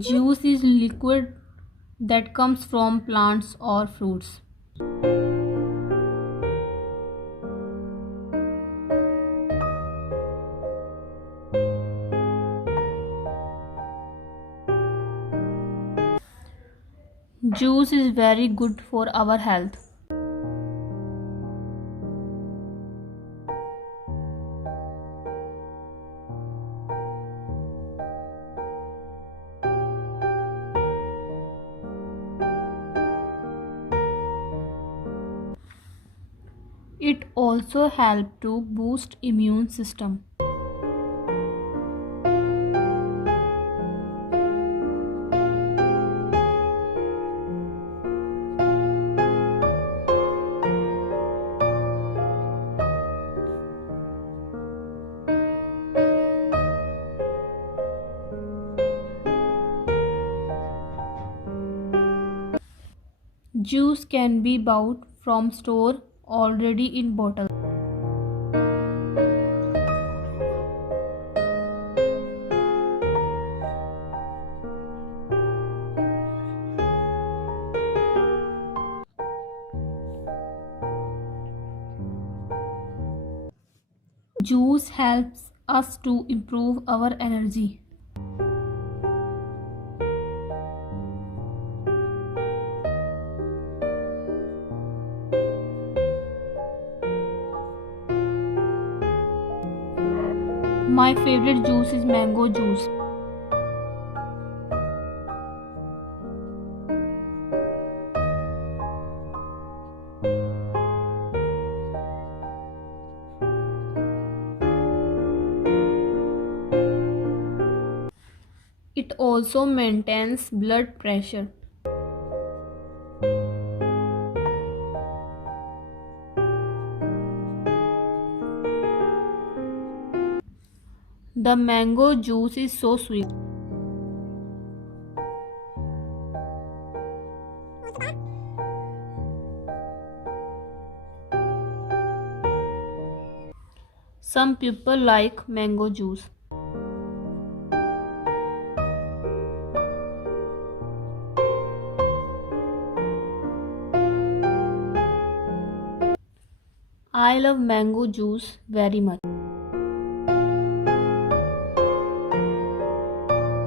Juice is liquid that comes from plants or fruits. Juice is very good for our health. It also helps to boost immune system. Juice can be bought from store already in bottle. Juice helps us to improve our energy. My favorite juice is mango juice. It also maintains blood pressure. The mango juice is so sweet. Some people like mango juice. I love mango juice very much.